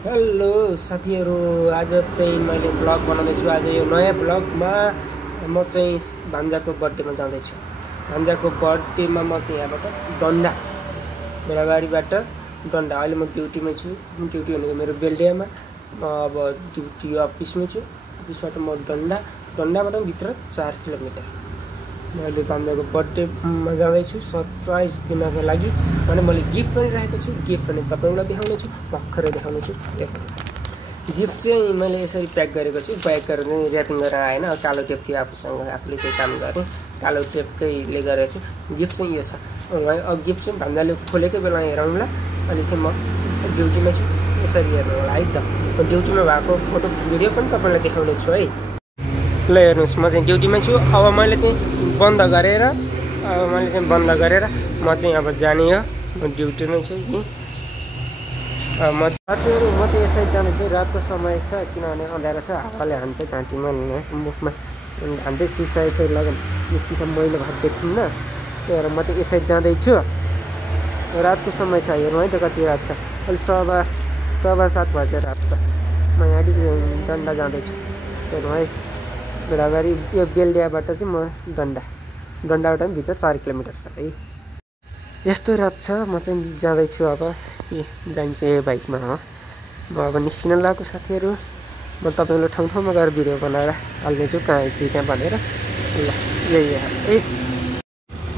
Hello साथीहरू, आज चाहिँ मैले ब्लग बनाउँदैछु। आज यो नयाँ ब्लगमा म चाहिँ भान्जाको बर्थडेमा जाँदैछु। भान्जाको बर्थडेमा म चाहिँ यहाँबाट डन्डा, बेलाबारीबाट डन्डा। अहिले म ड्युटीमै छु। ड्युटी भनेको मेरो बेलडियामा। म अब ड्युटी अफिसमै छु। अफिसबाट म डन्डाबाट भित्र 4 किलोमिटर मैले भान्जाको बर्थडेमा जाँदैछु सरप्राइज दिनको लागि। भने मैले गिफ्ट पनि राखेको छु। गिफ्ट पनि तपाईँलाई देखाउनेछु, भर्खरै देखाउनेछु। गिफ्ट चाहिँ मैले यसरी प्याक गरेको छु। प्याक गरेर चाहिँ ऱ्यापिङ गरेर आएन, कालो टेप थियो आफूसँग, आफूले चाहिँ काम गरेँ, कालो टेपकैले गरेको छु। गिफ्ट चाहिँ यो छ। अब गिफ्ट चाहिँ भान्जाले खोलेकै बेला हेरौँला। अनि चाहिँ म ड्युटीमा छु, यसरी हेर्नु होला है त। म ड्युटीमा भएको फोटो भिडियो पनि तपाईँलाई देखाउने छु है। ल हेर्नुहोस्, म चाहिँ ड्युटीमै छु। अब मैले चाहिँ बन्द गरेर म चाहिँ अब जाने हो। म ड्युटीमै छु कि म चाहिँ यसरी जाँदैछु। रातको समय छ, किनभने अँध्यारो छ। हावाले हान्छ घाँटीमा, मुखमा हान्छ। सिसा यसरी लाग्यो, यो सिसा मैलो भएर देखिन्न। त्यही भएर म चाहिँ यसरी जाँदैछु। रातको समय छ, हेर्नु है त कति रात छ। अहिले 7:15 बजे रात छ। म यहाँदेखि डन्डा जाँदैछु, हेर्नु है। बेलाबारी यो बेलडियाबाट चाहिँ म डन्डाबाट पनि भित्र 4 किलोमिटर छ है। यस्तो रात छ, म चाहिँ जाँदैछु। अब जान्छु यो बाइकमा हो। म अब निस्किन लागेको साथीहरू। म तपाईँलाई ठाउँ गएर भिडियो बनाएर हाल्नेछु, कहाँ त्यहाँ भनेर। ल यही है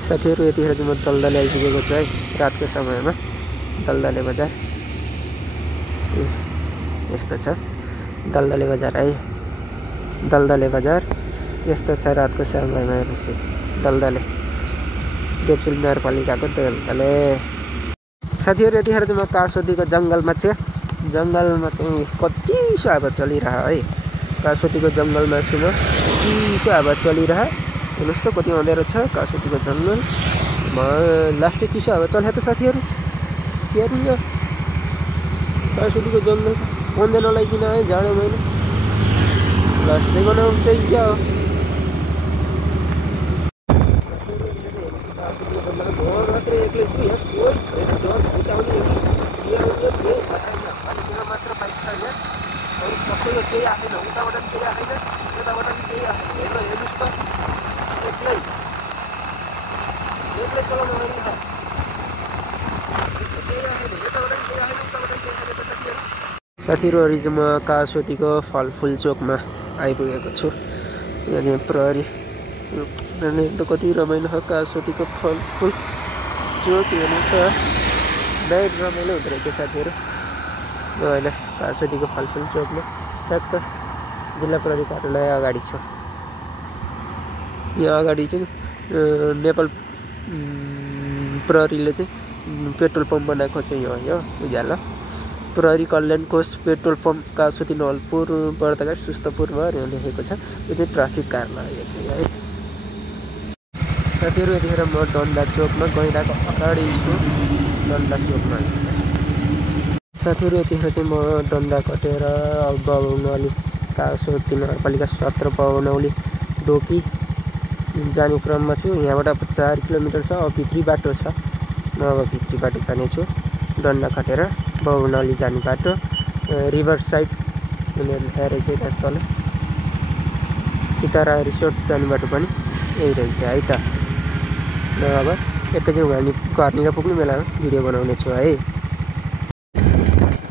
साथीहरू। यतिखेर चाहिँ म दलदले आइपुगेको छु है। रातको समयमा दलदले बजार यस्तो छ। दलदले बजार है, दलदले बजार यस्तो छ रातको समयमा। हेर्नुहोस्, दलदले डेप्चुल नगरपालिकाको दलदले। साथीहरू, यतिखेर चाहिँ म कासोतीको जङ्गलमा छु। जङ्गलमा चाहिँ कति चिसो हावा चलिरह है। कासोतीको जङ्गलमा छु म। चिसो हावा चलिरह। हेर्नुहोस् त कति अँध्यारो छ कासोतीको जङ्गल। लास्टै चिसो हावा चल्यो त साथीहरू। हेर्नु यो कासोतीको जङ्गल बन्द नलाइकन है जाडो महिना। लास्टै बनाउँछ क्या हो। मात्रै एक्लै छु यहाँ, कोही छैन। डर भइटाउने कि मेरो मात्र बाइक छ यहाँ। अरू कसैको केही आएन, उताबाट पनि केही आएन, यताबाट पनि केही आएन। हेर्नुहोस् त, एक्लै चलाउनु होइन। साथीहरू, अहिले चाहिँ म कासोतीको फलफुल चोकमा आइपुगेको छु। यहाँ प्रहरी त कति रमाइलो छ कासोतीको फलफुल चोक। हेर्नु त डाइट रमाइलो हुँदो रहेछ साथीहरू। म अहिले कासोतीको फलफुल चोकमा ट्याक्क जिल्ला प्रहरी कार्यालय अगाडि छु। यहाँ अगाडि चाहिँ नेपाल प्रहरीले चाहिँ पेट्रोल पम्प बनाएको चाहिँ यो उज्यालो प्रहरी कल्याण कोष पेट्रोल पम्प कासोती नवलपुर बर्दाघाट सुस्तपुरमा लेखेको छ। यो चाहिँ ट्राफिक कार्यालय चाहिँ है। साथीहरू, यतिखेर म डन्डा चोकमा गैँडाको अगाडि छु। डन्डा चोकमा साथीहरू, यतिखेर चाहिँ म डन्डा कटेर बौनौली कासोती नगरपालिका 17 बौनौली डोकी जाने क्रममा छु। यहाँबाट 4 किलोमिटर छ। अब भित्री बाटो छ। म अब भित्री बाटो जानेछु। डन्डा कटेर बौनौली जाने बाटो, रिभर साइड उनीहरूले ल्याएर चाहिँ त्यहाँ तल सितारा रिसोर्ट जाने बाटो पनि यही रहेछ है त। ल अब एकैछिन घरनिर पुग्ने बेलामा भिडियो बनाउने छु है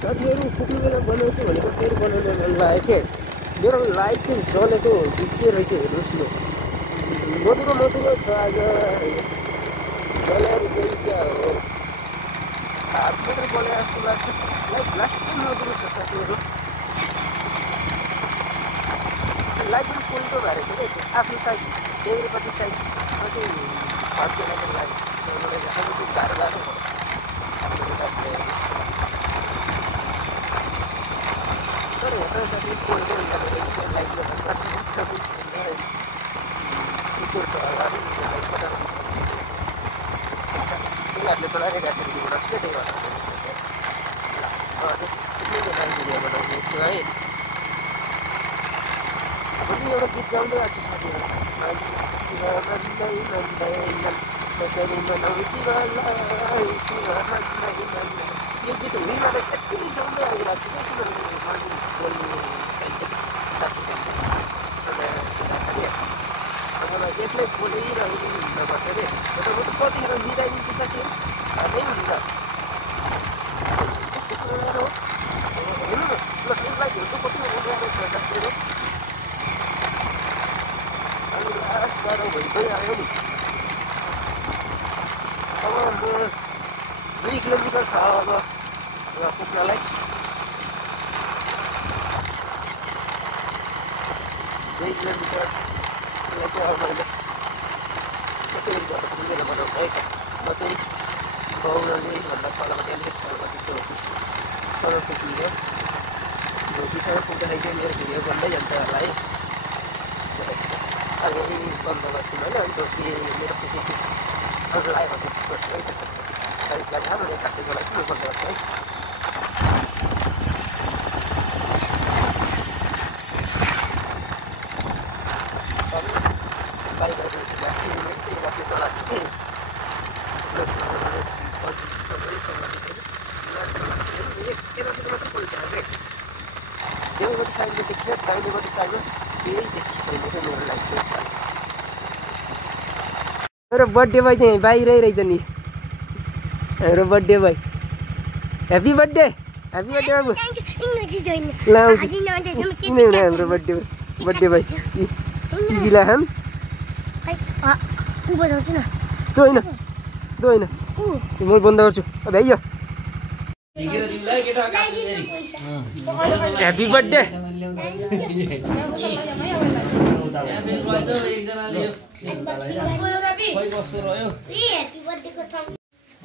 साथीहरू। पुग्ने बेला बनाउँछु भनेको फेरि बनाउनु मन लाग्यो के। मेरो लाइट चाहिँ जलेको के रहेछ हेर्नुहोस् न। मधुरो छ आज। जलाएर चाहिँ क्या हो, हात मात्रै बले जस्तो लाग्छ। लाइट लास्टै मधुरो छ साथीहरू। लाइट पनि पोल्टो भएर थियो क्या आफ्नो साइड, देब्रेपट्टि साइड चाहिँ फर्केर लाग्यो। गाह्रो तर हेर्दा साथी पोल्टो लाइट तिनीहरूले चलाइरहेको थियो त्यही भएर भिडियो बनाउने छु है। भोलि एउटा गीत गाउँदै आएको छु साथीहरू। कसरी मनाउँ शिवलाई, यो गीत हुँदैमा त यति गाउँदै आइरहेको छु क्या। किनभने मलाई 2 किलोमिटर म चाहिँ बौरले भन्दा तलबाट अलिकति तलपट्टिको सडक पुग्यो झोकी सडक पुग्दाखेरि चाहिँ मेरो भिडियो बन्दै जान्छ होला है अलि बन्द गर्छु होइन अनि झोकी मेरो पुगेपछि अरू लाग्यो भने गर्छु है त्यसरी गाडीलाई राम्रो काट्दै गएर चाहिँ बन्द गर्छु है मेरो बर्थडे बोय चाहिँ बाहिरै रहेछ नि मेरो बर्थडे बोय ह्याप्पी बर्थडे बाबु लाउँछु किन हुने हाम्रो बर्थडे बोय दिदीलाई हम तँ होइन म बन्द गर्छु भ्याइयो ह्याप्पी बर्थडे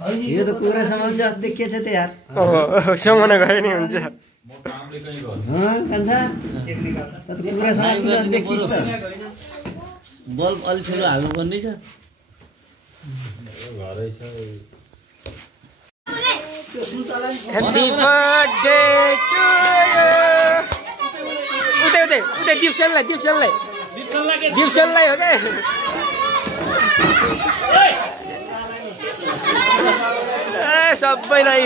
यो त कुरा समाउँछ देखिएछ त यार समाउन गयो नि हुन्छ कुरा समाउँछ देखिस् त बल्ब अलि ठुलो हाल्नु पर्ने छ ह्याप्पी बर्थडे टु यु उतै दिप्सनलाई हो के सबैलाई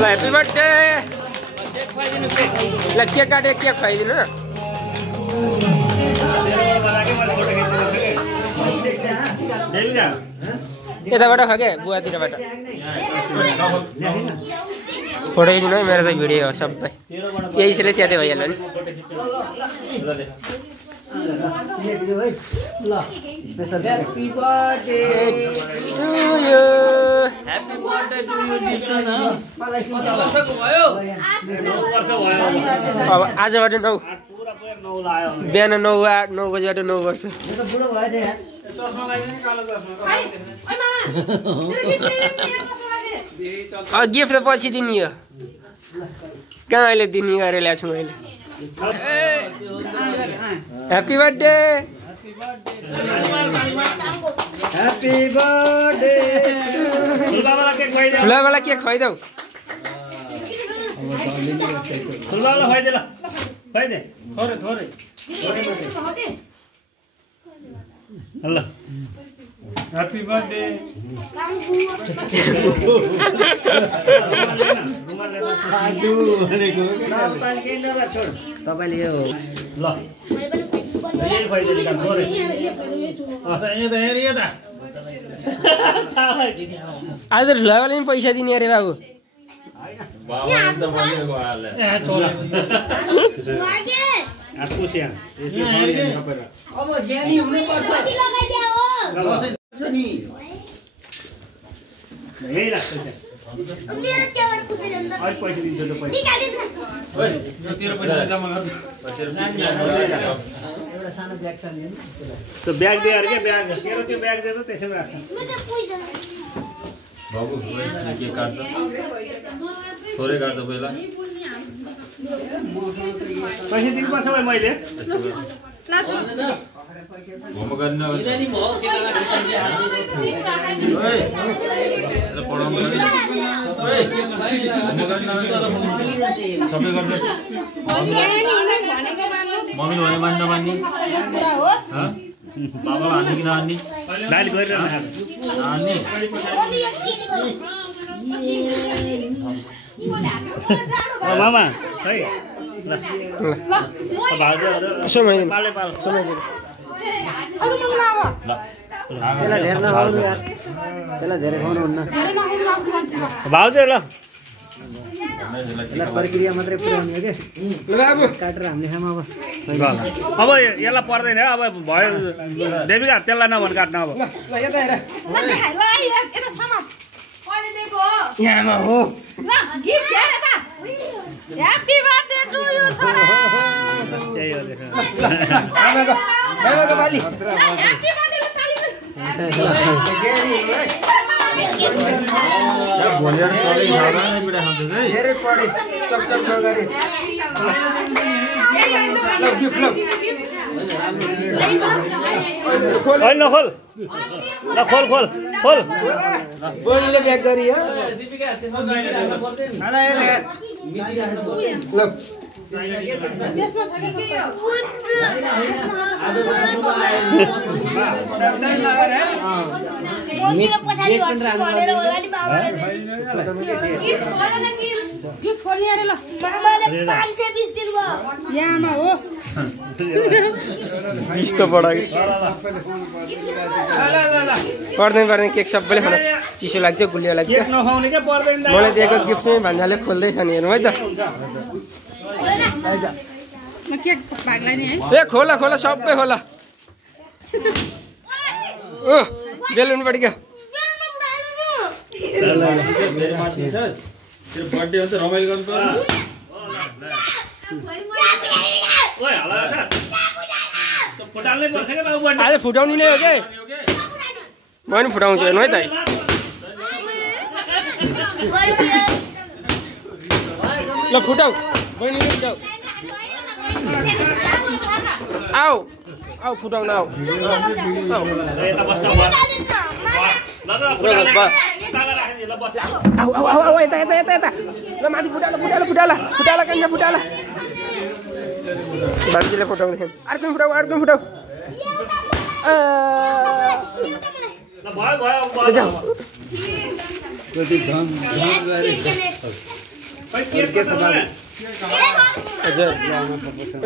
ह्याप्पी बर्थडे ल केक काटेर केक खुवाइदिनु न यताबाट खा क्या बुवातिरबाट फोटो खिच्नु है मेरो त भिडियो हो सबै यसैले च्याते भइहाल्यो नि happy birthday to you happy birthday to you Dipsan कति वर्षको भयो 9 वर्ष भयो अब आजबाट 9 बिहान 9 बजीबाट 9 वर्ष गिफ्ट त पछि दिने हो कहाँ अहिले दिने गरेर ल्याएको छु मैले ह्याप्पी बर्थडे ठुलावाला केक खुवाइदेऊ Happy birthday. तपाईले यो ल यही खुवाइदिनु काम थोरै आज त ठुलावाले पनि पैसा दिने अरे बाबु अब ज्ञानी हुनु पर्छ नि यही राख्छ आज पैसा दिन्छ त पैसा ओइ यो तेरो पैसा जम्मा गर्नु एउटा सानो ब्याग छ नि त्यो ब्याग दे यार के ब्याग तेरो त्यो ब्याग दे त त्यसैमा राख्छ बाबु के काट्छ थोरै काट्छ पहिला पैसा दिनुपर्छ भाइ मैले होमवर्क गर्न नि म हो पढाउनु सबै गर्छ मम्मीले भने मान्न मान्ने बाबा हान्ने कि नहान्ने दाइले गरेर हान्ने मामा खै त्यसलाई धेर नखाउनु यार त्यसलाई धेरै खुवाउनु हुन्न भाउजू ल यसलाई प्रक्रिया मात्रै पुर्याउने हो के काटेर हामीले खाम अब अब यसलाई पर्दैन अब भयो देविका त्यसलाई नभन काट्न अब यहाँमा हो ह्यापी बर्थडे टु यु छोरा त्यही हो देख आमाको बाली ह्यापी बर्थडे धेरै पढे चकचक नगरे ल गिफ्ट ल खोल न खोल ल खोल खोल खोल बोलीले ब्याग गरी हो ल पर्दैन केक सबैले खान चिसो लाग्छ गुलियो लाग्छ मलाई दिएको गिफ्ट चाहिँ भान्जाले खोल्दैछ नि हेर्नु है त ए खोला खोला सबै खोला ओ बेलुन पड्क्यो बर्थडे हुन्छ रमाइलो गर्नु पर्छ आज फुटाउने नै हो के म पनि फुटाउँछु हेर्नु है त ल फुटाउ बहिनीले फुटाउ आऊ आऊ फुटाउन आऊ आऊ आऊ आऊ यता यता यता यता ल माथि फुटाला फुटाला फुटाला फुटाला कहाँ फुटाला बाबुजीले फुटाउँदै अर्को फुटाउ अर्को फुटाउ हजुर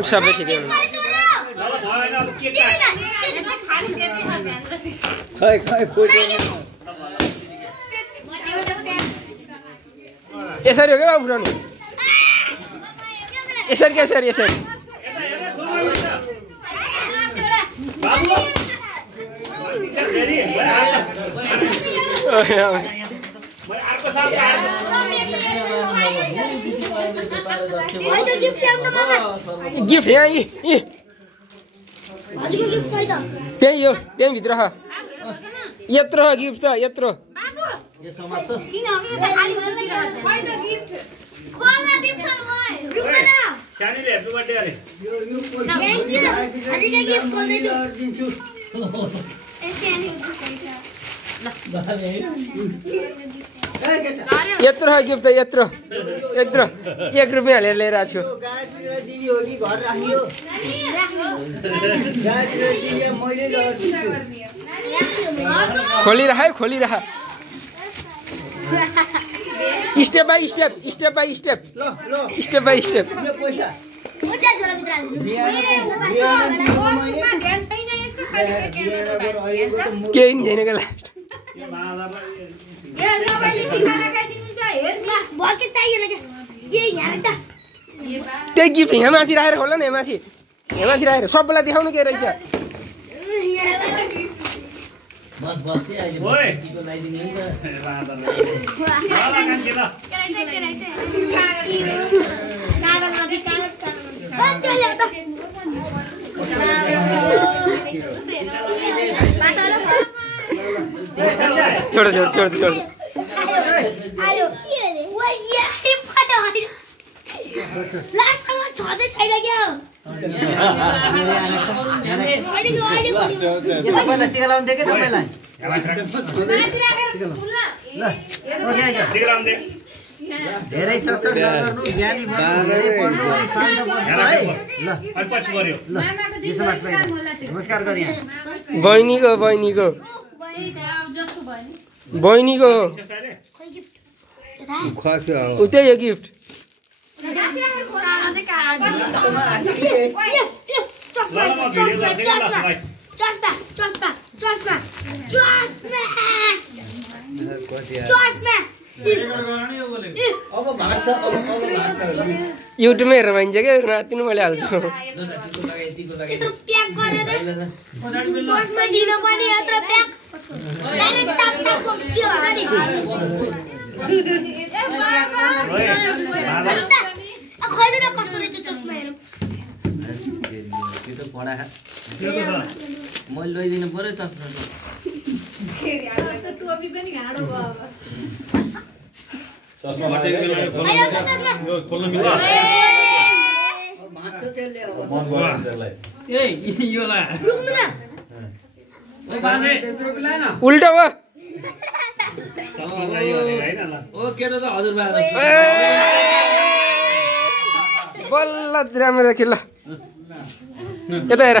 सबै ठिकै यसरी हो क्या बाबु फुटाउनु यसरी यसरी यसरी गिफ्ट यहाँ त्यही हो त्यही भित्र यत्रो गिफ्ट त यत्रो यत्रो गिफ्ट यत्रो यत्रो 1 रुपियाँ हालेर लिएर आएको छु खोलिरह खोलिरह step by step step by step step by step केही नि छैन क्या लास्ट त्यही गिफ्ट यहाँ माथि राखेर खोला न यहाँ माथि राखेर सबैलाई देखाउनु के रहेछ छोड़ छोड़ छोड़ छोड़ धेरै चकचक नगर्नु ज्ञानी बन्नु धेरै पढ्नु अनि शान्त बस्नु है ल अनि पछि गर्यो ल यसो मात्र नमस्कार गरे बहिनीको बहिनी त जस्तो भयो बहिनीको उतै हो गिफ्ट युट्युबमा हेरेर भइन्छ क्या राति नै मैले हाल्छु मैले लैदिनु पर्यो चस्मा चस्मा हटेको बेला खोल्न मिल्छ मन गयो त्यसलाई यो ला उल्टा हो ओ केटो त हजुरबा बल्ल राम्रो राखेँ ल यता हेर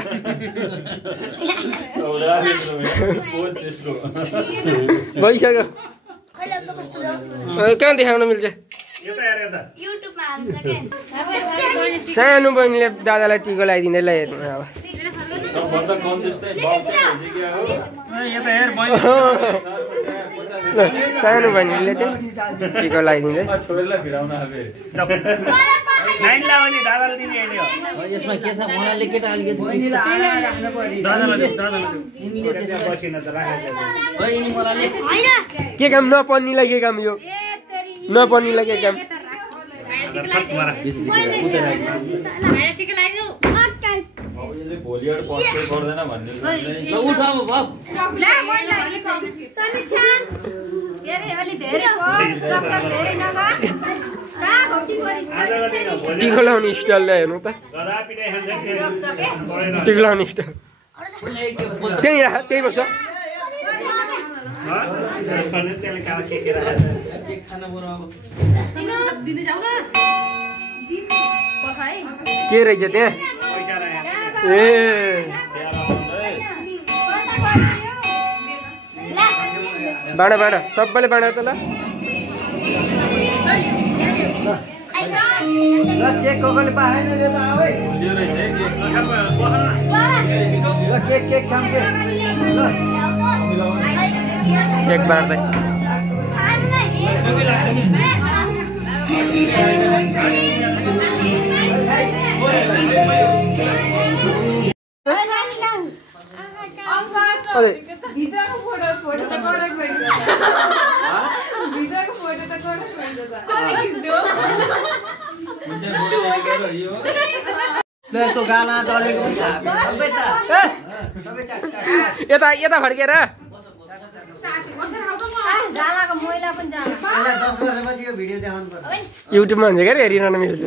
भइसक्यो कहाँ देखाउन मिल्छ सानो बहिनीले दादालाई टिको लगाइदिँदै ल हेर्नु अब सानो बहिनीले चाहिँ टिको लगाइदिँदै यसमा के छ उहाँले केटा अलिकति के काम नपर्नेलाई के काम यो नपर्नेलाई के काम भोलिबाट पस्दै गर्दैन भन्ने उठाउ बाब टिको लाउने स्टाइललाई हेर्नु त टिको लाउने स्टाइल त्यही राख त्यही बस्छ के रहेछ त्यहाँ ए बाँडा बाँडा सबैले बाँडा त ल केक कसले पाएन यो त आऊ है केक केक खाम के केक बाँड्दै यता यता फर्केर 10 वर्षपछि यो भिडियो देखाउनु पर्छ युट्युबमा हुन्छ क्या हेरिरहन मिल्छ